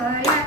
ছড়া